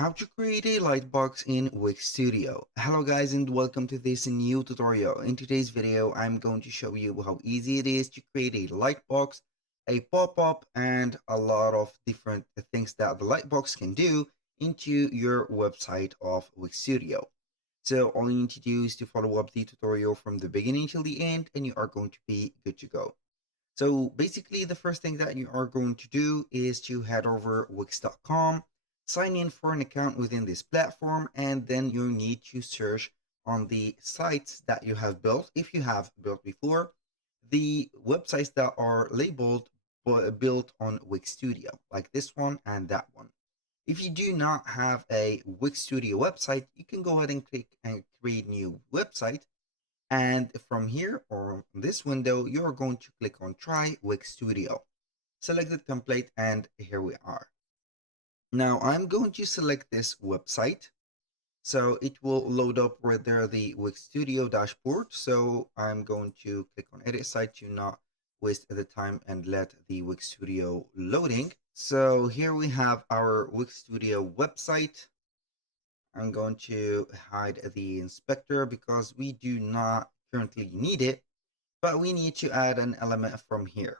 How to create a lightbox in Wix Studio. Hello guys and welcome to this new tutorial. In today's video, I'm going to show you how easy it is to create a lightbox, a pop-up, and a lot of different things that the lightbox can do into your website of Wix Studio. So all you need to do is to follow up the tutorial from the beginning till the end and you are going to be good to go. So basically, the first thing that you are going to do is to head over wix.com, sign in for an account within this platform, and then you need to search on the sites that you have built, if you have built before, the websites that are labeled built on Wix Studio, like this one and that one. If you do not have a Wix Studio website, you can go ahead and click and create new website, and from here or this window, you're going to click on Try Wix Studio. Select the template and here we are. Now I'm going to select this website. So it will load up right there the Wix Studio dashboard. So I'm going to click on Edit Site to not waste the time and let the Wix Studio loading. So here we have our Wix Studio website. I'm going to hide the inspector because we do not currently need it, but we need to add an element from here.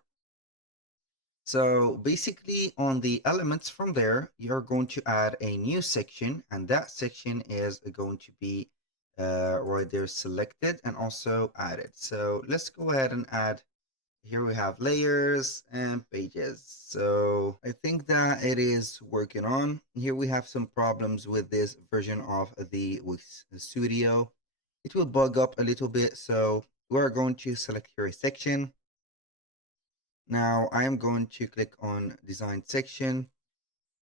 So basically on the elements from there, you're going to add a new section, and that section is going to be right there selected and also added. So let's go ahead and add. Here we have layers and pages. So I think that it is working on. Here we have some problems with this version of the Wix Studio. It will bug up a little bit. So we're going to select here a section. Now I am going to click on design section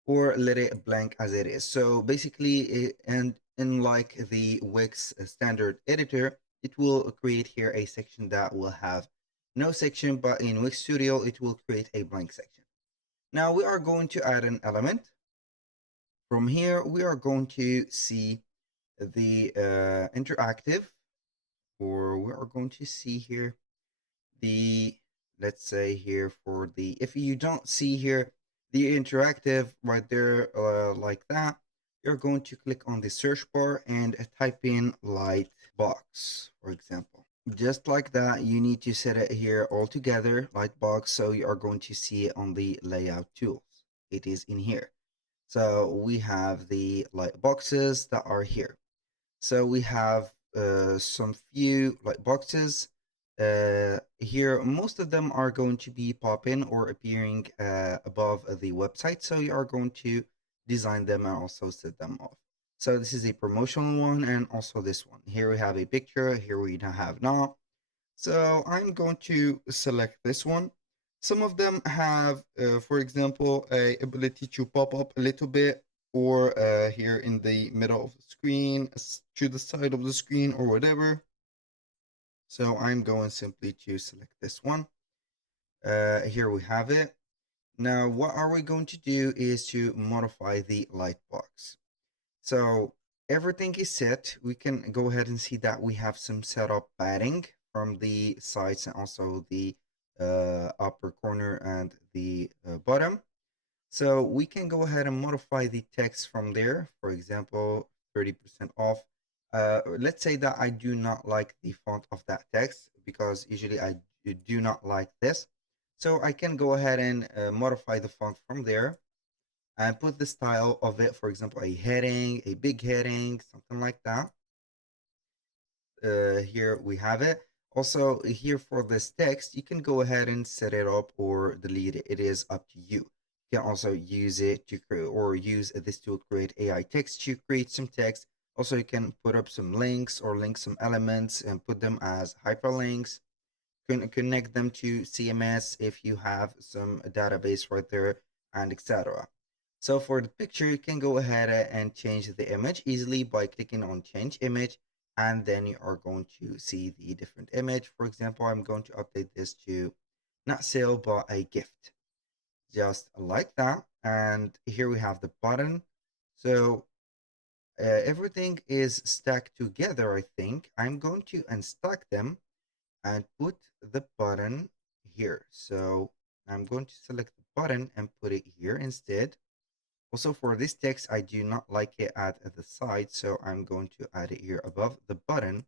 or let it blank as it is. So basically, and in like the Wix standard editor, it will create here a section that will have no section, but in Wix Studio, it will create a blank section. Now we are going to add an element. From here, we are going to see the interactive, or we are going to see here the, let's say here for the, if you don't see here the interactive right there like that, you're going to click on the search bar and type in Lightbox, for example. Just like that, you need to set it here all together, Lightbox, so you are going to see it on the layout tools. It is in here. So we have the light boxes that are here. So we have some few light boxes here. Most of them are going to be popping or appearing above the website. So you are going to design them and also set them off. So this is a promotional one and also this one. Here we have a picture, here we have not. So I'm going to select this one. Some of them have, for example, a ability to pop up a little bit or here in the middle of the screen, to the side of the screen or whatever. So I'm going simply to select this one. Here we have it. Now, what are we going to do is to modify the lightbox. So everything is set. We can go ahead and see that we have some setup padding from the sides and also the upper corner and the bottom. So we can go ahead and modify the text from there. For example, 30% off. Let's say that I do not like the font of that text because usually I do not like this. So I can go ahead and modify the font from there and put the style of it, for example, a heading, a big heading, something like that. Here we have it. Also here for this text, you can go ahead and set it up or delete it. It is up to you. You can also use it to create or use this to create AI text to create some text. Also, you can put up some links or link some elements and put them as hyperlinks. You can connect them to CMS if you have some database right there and etc. So for the picture, you can go ahead and change the image easily by clicking on change image, and then you are going to see the different image. For example, I'm going to update this to not sale, but a gift, just like that. And here we have the button. So everything is stacked together, I think. I'm going to unstack them and put the button here. So I'm going to select the button and put it here instead. Also for this text, I do not like it at the side, so I'm going to add it here above the button.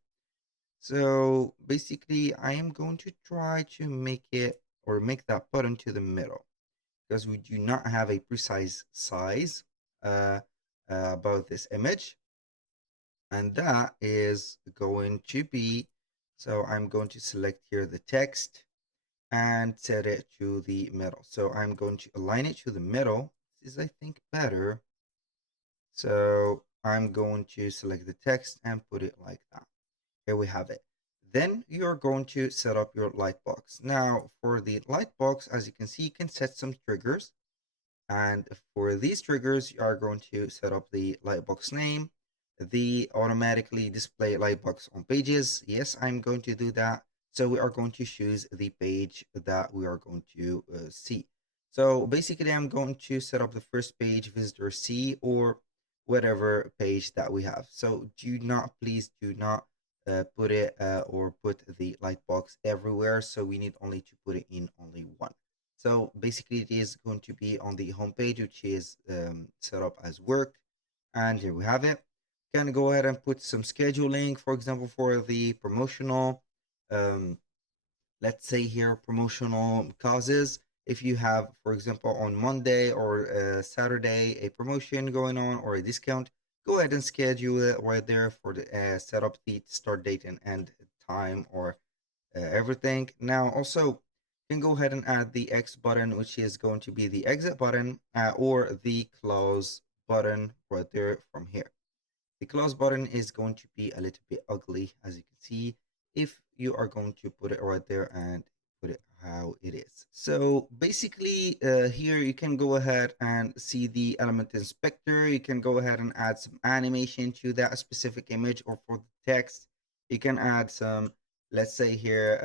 So basically, I am going to try to make it or make that button to the middle because we do not have a precise size uh, about this image. And that is going to be, so I'm going to select here the text and set it to the middle. So I'm going to align it to the middle. This is, I think, better. So I'm going to select the text and put it like that. Here we have it. Then you're going to set up your lightbox. Now for the lightbox, as you can see, you can set some triggers. And for these triggers, you are going to set up the lightbox name, the automatically display lightbox on pages. Yes, I'm going to do that. So we are going to choose the page that we are going to see. So basically, I'm going to set up the first page visitor see or whatever page that we have. So please do not put it or put the lightbox everywhere. So we need only to put it in only one. So basically it is going to be on the home page, which is set up as work. And here we have it. Can go ahead and put some scheduling, for example, for the promotional, um, let's say here, promotional causes. If you have, for example, on Monday or Saturday, a promotion going on or a discount, go ahead and schedule it right there for the set up the start date and end time or everything. Now also you can go ahead and add the X button, which is going to be the exit button or the close button right there from here. The close button is going to be a little bit ugly, as you can see, if you are going to put it right there and put it how it is. So basically here you can go ahead and see the element inspector. You can go ahead and add some animation to that specific image, or for the text, you can add some, let's say here,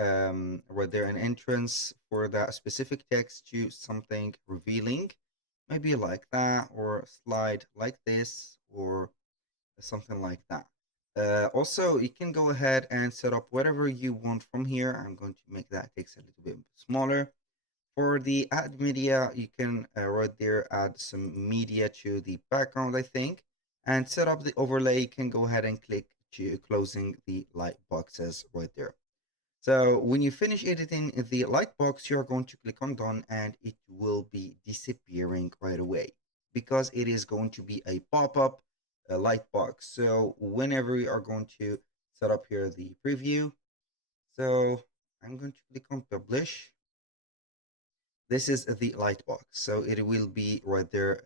right there, an entrance for that specific text to something revealing, maybe like that, or a slide like this, or something like that. Also, you can go ahead and set up whatever you want from here. I'm going to make that text a little bit smaller. For the add media, you can right there add some media to the background, I think, and set up the overlay. You can go ahead and click to closing the light boxes right there. So when you finish editing the lightbox, you're going to click on done and it will be disappearing right away because it is going to be a pop-up lightbox. So whenever you are going to set up here the preview, so I'm going to click on publish. This is the lightbox. So it will be right there,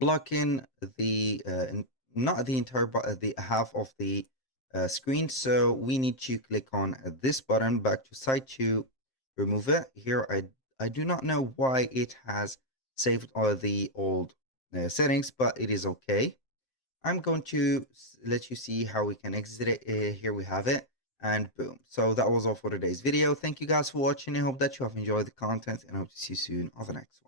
blocking the, not the entire, but the half of the screen. So we need to click on this button back to site to remove it. Here, I do not know why it has saved all the old settings, but it is okay. I'm going to let you see how we can exit it. Here we have it, and boom. So that was all for today's video. Thank you guys for watching. I hope that you have enjoyed the content, and I hope to see you soon on the next one.